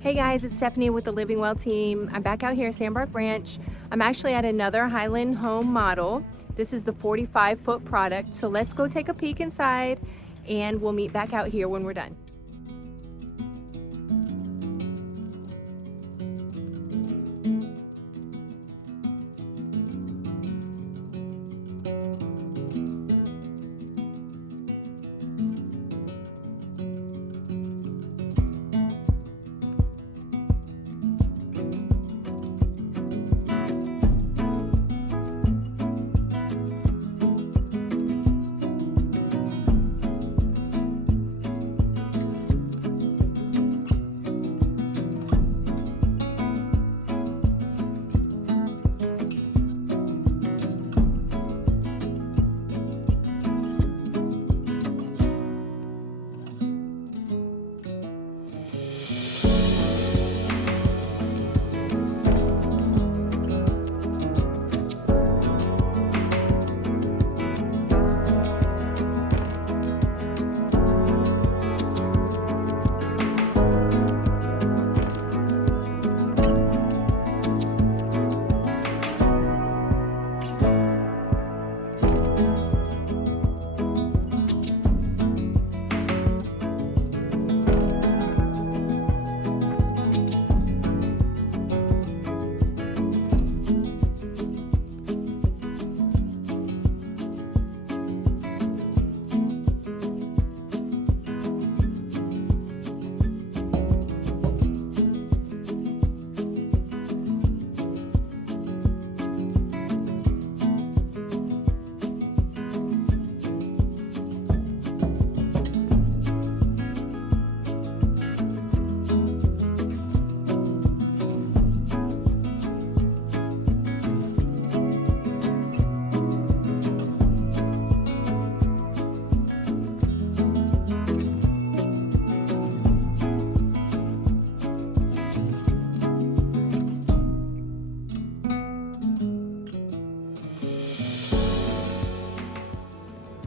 Hey guys, it's Stephanie with the Living Well team. I'm back out here at Sandbrock Ranch. I'm actually at another Highland home model. This is the 45-foot product. So let's go take a peek inside and we'll meet back out here when we're done.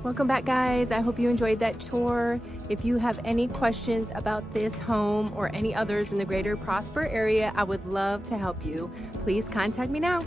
Welcome back guys. I hope you enjoyed that tour. If you have any questions about this home or any others in the greater Prosper area, I would love to help you. Please contact me now.